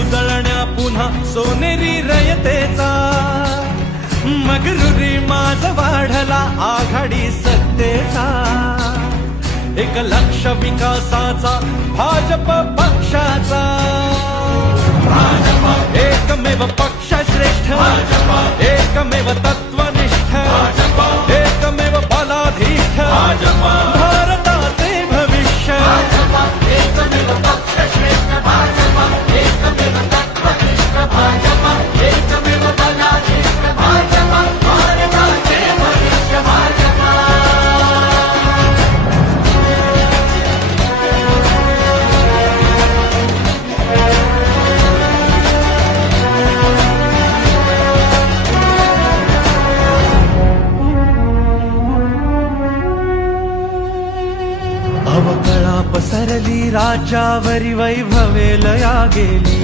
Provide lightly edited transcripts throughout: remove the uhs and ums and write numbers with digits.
उजळण्या पुन्हा सोनेरी रयतेचा मगरुरी माझ वाढला आघाडी सत्तेचा एक लक्ष विकासाचा भाजप पक्षाचा एकमेव पक्ष श्रेष्ठ एकमेव तत्वनिष्ठ एकमेव बलाधीष्ठ भारताचे भविष्य एकमेव पक्ष श्रेष्ठ भाजपा एकमेव तत्वनिष्ठ भाजपा एकमेव बलाधीष्ठ भाजपा भारताचे भविष्य भाजपा अवकळा पसरली राज्यावरी वैभवे लया गेली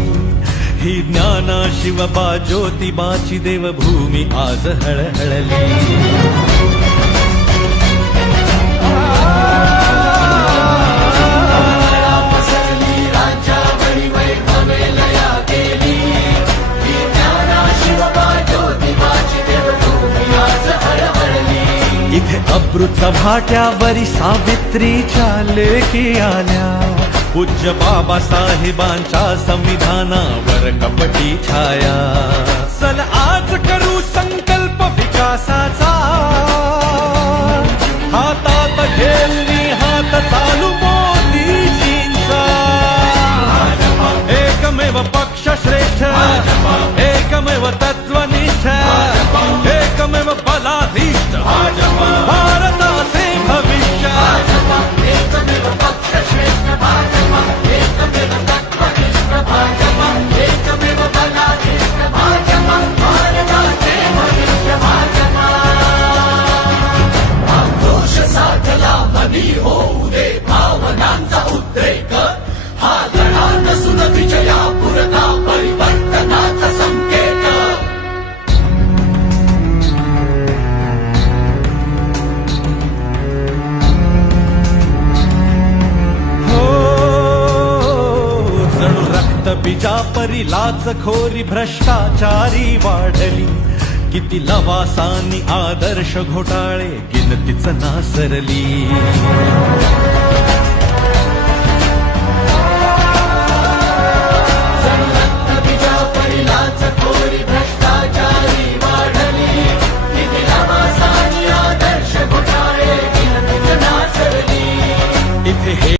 ही ज्ञाना शिवबा ज्योतिबाची देवभूमी आज हळहळली इथे अब्रूचा भाट्यावरी सावित्रीच्या लेखी आल्या पूज्य बाबासाहेबांच्या संविधानावर कपटी छाया चल आज करू संकल्प विकासाचा हातात घेऊन हात चालू मोदीजींचा एकमेव पक्ष श्रेष्ठ एकमेव तत्वनिष्ठ एकमेव बलाधीष्ठ भारताचे भविष्य एकमेव पक्ष श्रेष्ठ भाजपा एकमेव तत्वनिष्ठ भाजपा एकमेव बलाधीष्ठ भाजपा भारताचे भविष्य भाजपा आक्रोश साधला मनी होऊ दे भावनांचा उद्रेक हा लढा नसून विजयापुरता परिवर्तनाचा संकेत बीजापरी लाचखोरी भ्रष्टाचारी वाढली किती लवासानी आदर्श घोटाळे गिनतीच नासरली